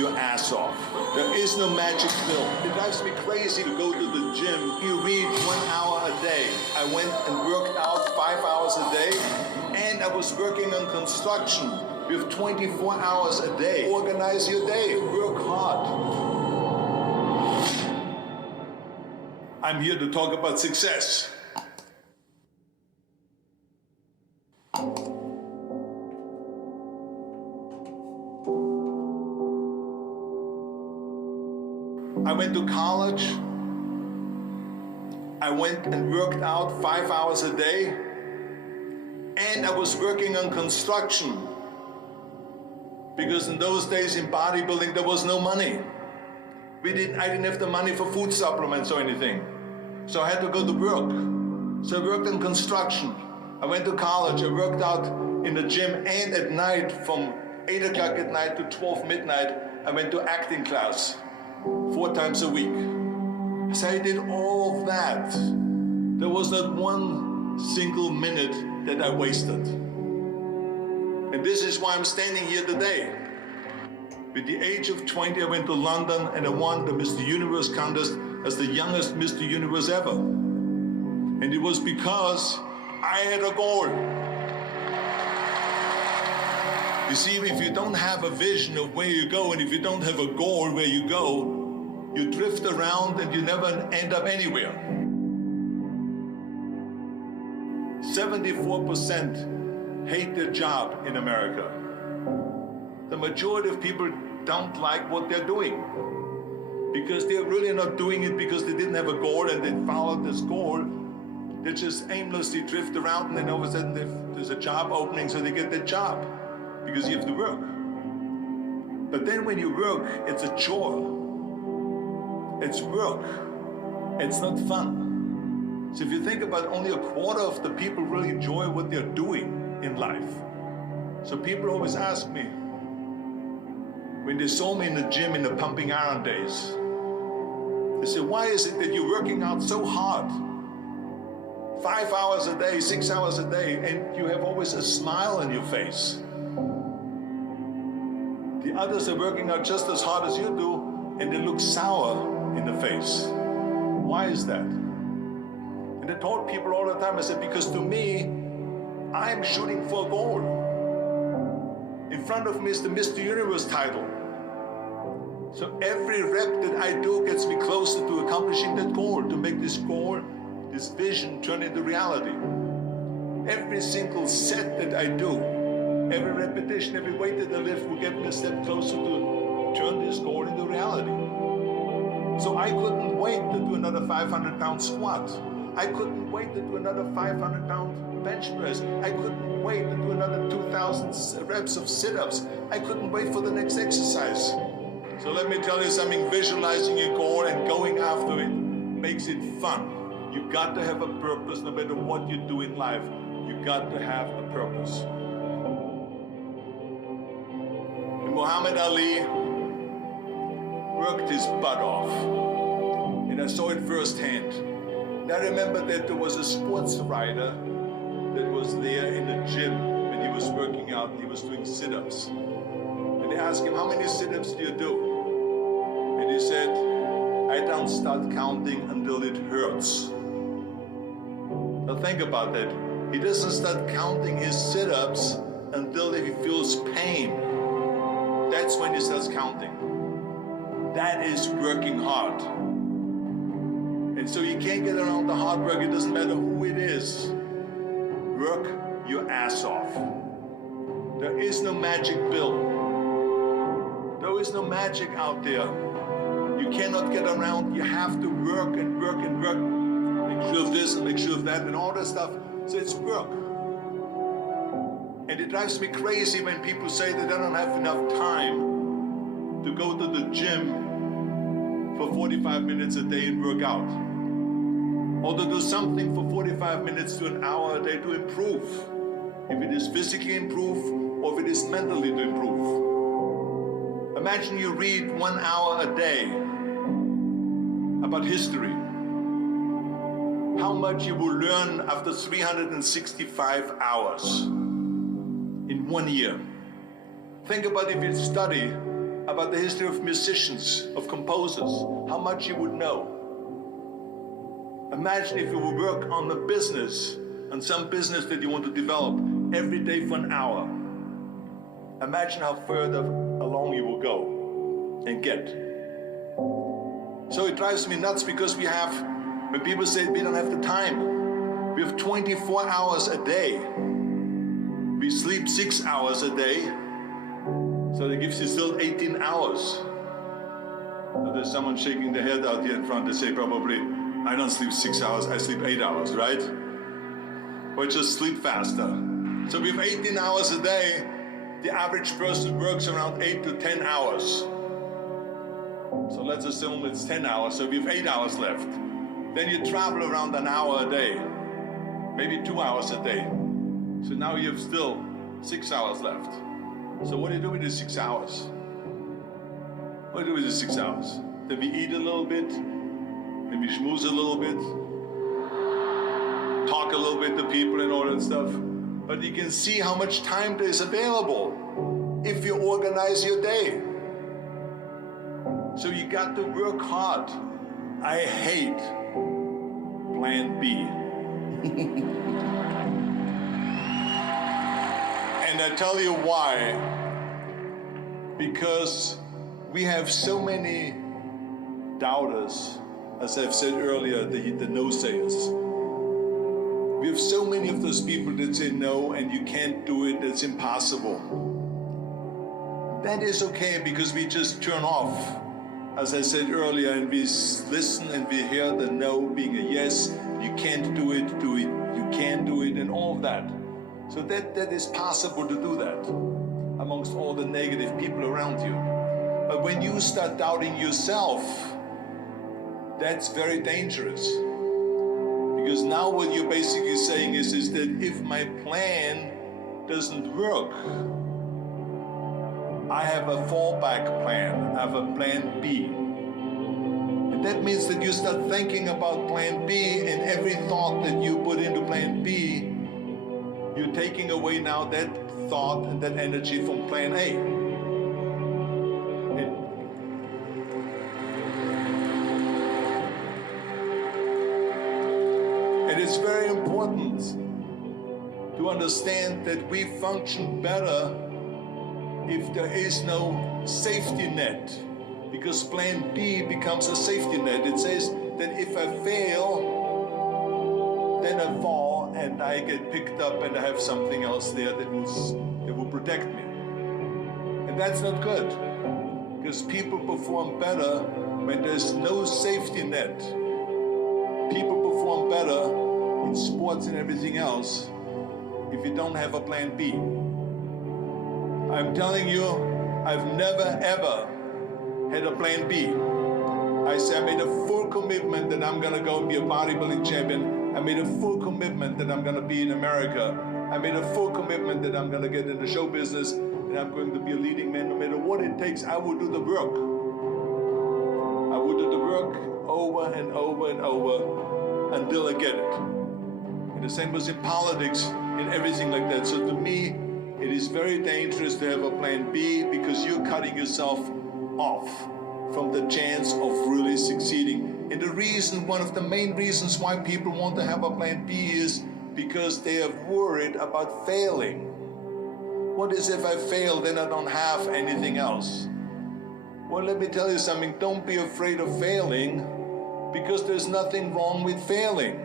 your ass off. There is no magic pill. It drives me crazy to go to the gym. You read 1 hour a day. I went and worked out 5 hours a day, and I was working on construction. We have 24 hours a day. Organize your day. Work hard. I'm here to talk about success. I went to college. I went and worked out 5 hours a day, and I was working on construction, because in those days in bodybuilding there was no money. I didn't have the money for food supplements or anything, so I had to go to work. So I worked in construction. I went to college. I worked out in the gym, and at night from 8 o'clock at night to 12 midnight I went to acting class 4 times a week. So I did all of that. There was not one single minute that I wasted. And this is why I'm standing here today. With the age of 20, I went to London and I won the Mr. Universe contest as the youngest Mr. Universe ever. And it was because I had a goal. You see, if you don't have a vision of where you go, and if you don't have a goal where you go, you drift around and you never end up anywhere. 74% hate their job in America. The majority of people don't like what they're doing, because they're really not doing it because they didn't have a goal and they followed this goal. They just aimlessly drift around, and then all of a sudden there's a job opening, so they get that job because you have to work. But then when you work, it's a chore. It's work. It's not fun. So if you think about it, only a quarter of the people really enjoy what they're doing in life. So people always ask me, when they saw me in the gym in the pumping iron days, they say, why is it that you're working out so hard? 5 hours a day, 6 hours a day, and you have always a smile on your face. The others are working out just as hard as you do, and they look sour in the face. Why is that? And I told people all the time, I said, because to me, I'm shooting for a goal. In front of me is the Mr. Universe title. So every rep that I do gets me closer to accomplishing that goal, to make this goal, this vision turn into reality. Every single set that I do, every repetition, every weight that I lift will get me a step closer to turn this goal into reality. So I couldn't wait to do another 500-pound squat. I couldn't wait to do another 500-pound bench press. I couldn't wait to do another 2,000 reps of sit-ups. I couldn't wait for the next exercise. So let me tell you something, visualizing your goal and going after it makes it fun. You got to have a purpose no matter what you do in life. You got to have a purpose. And Muhammad Ali worked his butt off, and I saw it firsthand. And I remember that there was a sports writer that was there in the gym when he was working out, and he was doing sit-ups. And they asked him, how many sit-ups do you do? And he said, I don't start counting until it hurts. Now think about that. He doesn't start counting his sit-ups until he feels pain. That's when he starts counting. That is working hard. And so you can't get around the hard work. It doesn't matter who it is. Work your ass off. There is no magic pill. There is no magic out there. You cannot get around. You have to work and work and work. Make sure of this and make sure of that and all that stuff. So it's work. And it drives me crazy when people say that they don't have enough time to go to the gym for 45 minutes a day and work out. Or to do something for 45 minutes to an hour a day to improve. If it is physically improve or if it is mentally to improve. Imagine you read 1 hour a day about history. How much you will learn after 365 hours in 1 year. Think about if you study about the history of musicians, of composers, how much you would know. Imagine if you would work on a business, on some business that you want to develop every day for an hour. Imagine how further along you will go and get. So it drives me nuts because when people say we don't have the time, we have 24 hours a day. We sleep 6 hours a day, so that gives you still 18 hours. So there's someone shaking their head out here in front. They say probably, I don't sleep 6 hours, I sleep 8 hours, right? Or just sleep faster. So we have 18 hours a day. The average person works around 8 to 10 hours. So let's assume it's 10 hours, so we have 8 hours left. Then you travel around an hour a day, maybe 2 hours a day. So now you have still 6 hours left. So what do you do with the 6 hours? What do you do with the 6 hours? Then we eat a little bit, maybe schmooze a little bit, talk a little bit to people and all that stuff. But you can see how much time there is available if you organize your day. So you got to work hard. I hate plan B. And I tell you why. Because we have so many doubters, as I've said earlier, the no-sayers. We have so many of those people that say no and you can't do it, it's impossible. That is okay because we just turn off, as I said earlier, and we listen and we hear the no being a yes. You can't do it, you can do it, and all of that. So that is possible to do that amongst all the negative people around you. But when you start doubting yourself, that's very dangerous. Because now what you're basically saying is that if my plan doesn't work, I have a fallback plan, I have a plan B. And that means that you start thinking about plan B, and every thought that you put into plan B, you're taking away now that thought and that energy from plan A. And it's very important to understand that we function better if there is no safety net, because plan B becomes a safety net. It says that if I fail, then I fall and I get picked up and I have something else there that will protect me. And that's not good, because people perform better when there's no safety net. People perform better in sports and everything else if you don't have a plan B. I'm telling you, I've never ever had a plan B. I said I made a full commitment that I'm gonna go and be a bodybuilding champion. I made a full commitment that I'm gonna be in America. I made a full commitment that I'm gonna get into show business and I'm going to be a leading man. No matter what it takes, I will do the work. I will do the work over and over and over until I get it. And the same was in politics and everything like that. So to me, it is very dangerous to have a plan B, because you're cutting yourself off from the chance of really succeeding. And the reason, one of the main reasons why people want to have a plan B is because they are worried about failing. What is if I fail, then I don't have anything else? Well, let me tell you something, don't be afraid of failing, because there's nothing wrong with failing.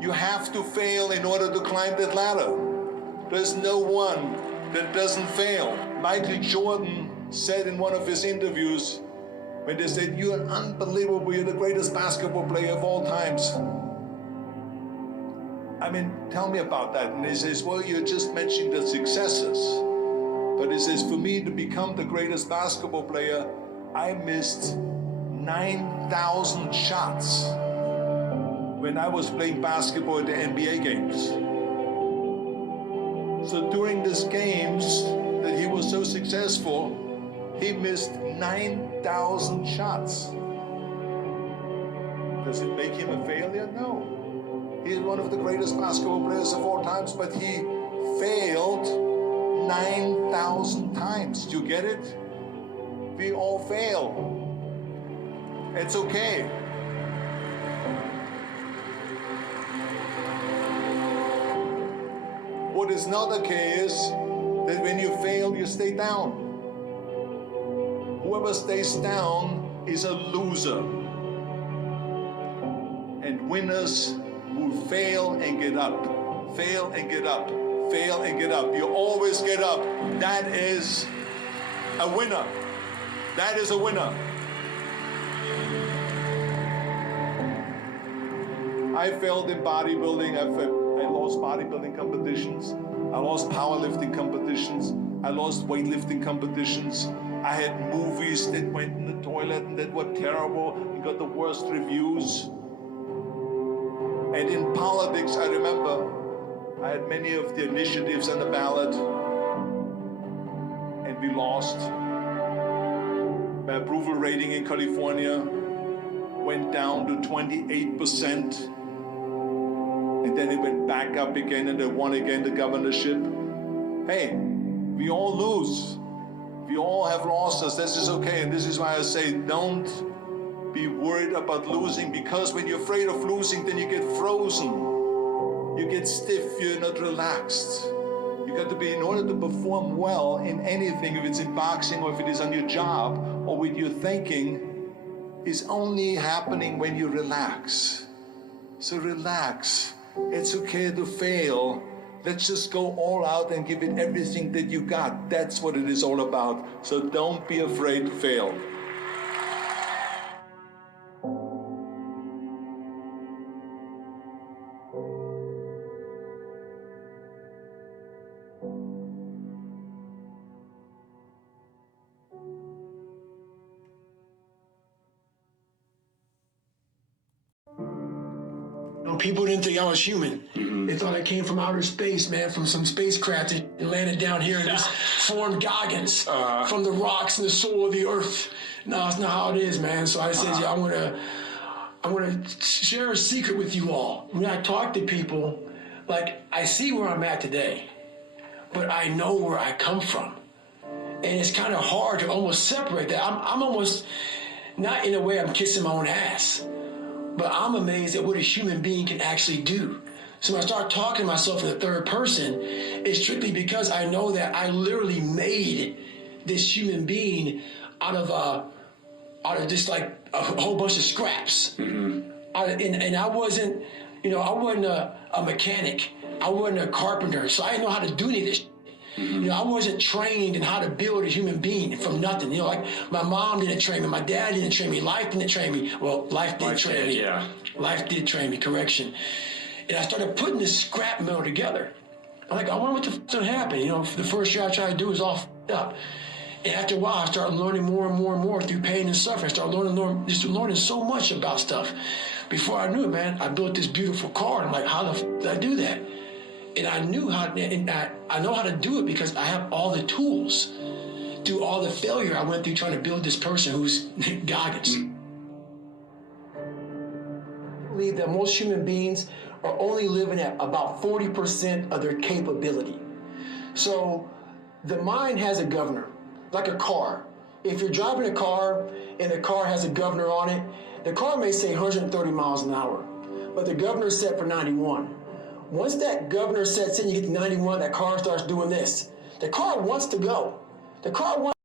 You have to fail in order to climb that ladder. There's no one that doesn't fail. Michael Jordan said in one of his interviews, when they said, "You're unbelievable, you're the greatest basketball player of all times." I mean, tell me about that. And he says, well, you're just mentioning the successes. But he says, for me to become the greatest basketball player, I missed 9,000 shots when I was playing basketball at the NBA games. So during these games that he was so successful, he missed 9,000 shots. Does it make him a failure? No. He's one of the greatest basketball players of all times, but he failed 9,000 times. Do you get it? We all fail. It's okay. What is not okay is that when you fail, you stay down. Whoever stays down is a loser. And winners will fail and get up, fail and get up, fail and get up. You always get up. That is a winner. That is a winner. I failed in bodybuilding. I lost bodybuilding competitions. I lost powerlifting competitions. I lost weightlifting competitions. I had movies that went in the toilet and that were terrible and got the worst reviews. And in politics, I remember I had many of the initiatives on the ballot, and we lost. My approval rating in California went down to 28%. And then it went back up again, and they won again the governorship. Hey, we all lose. We all have losses. This is okay. And this is why I say don't be worried about losing, because when you're afraid of losing, then you get frozen. You get stiff. You're not relaxed. You got to be, in order to perform well in anything, if it's in boxing or if it is on your job or with your thinking, is only happening when you relax. So relax. It's okay to fail. Let's just go all out and give it everything that you got. That's what it is all about. So don't be afraid to fail. People didn't think I was human. They thought I came from outer space, man, from some spacecraft and landed down here and just formed goggins from the rocks and the soul of the earth. No, it's not how it is, man. So I said, yeah, I'm gonna share a secret with you all. When I talk to people, like, I see where I'm at today, but I know where I come from. And it's kind of hard to almost separate that. I'm almost, not in a way I'm kissing my own ass, but I'm amazed at what a human being can actually do. So when I start talking to myself in the third person, it's strictly because I know that I literally made this human being out of just like a whole bunch of scraps. And I wasn't, I wasn't a mechanic. I wasn't a carpenter, so I didn't know how to do any of this. I wasn't trained in how to build a human being from nothing. Like my mom didn't train me, my dad didn't train me, life didn't train me. Well, life did train me. Yeah. Life did train me, correction. And I started putting this scrap metal together. I'm like, I wonder what the fuck's gonna happen. The first year I tried to do was all fucked up. And after a while, I started learning more and more and more through pain and suffering. I started learning so much about stuff. Before I knew it, man, I built this beautiful car. And I'm like, how the fuck did I do that? And I knew how, and I know how to do it because I have all the tools. Through all the failure I went through trying to build this person who's goggins. I believe that most human beings are only living at about 40% of their capability. So the mind has a governor, like a car. If you're driving a car and the car has a governor on it, the car may say 130 miles an hour, but the governor is set for 91. Once that governor sets in, you get to 91, that car starts doing this. The car wants to go. The car wants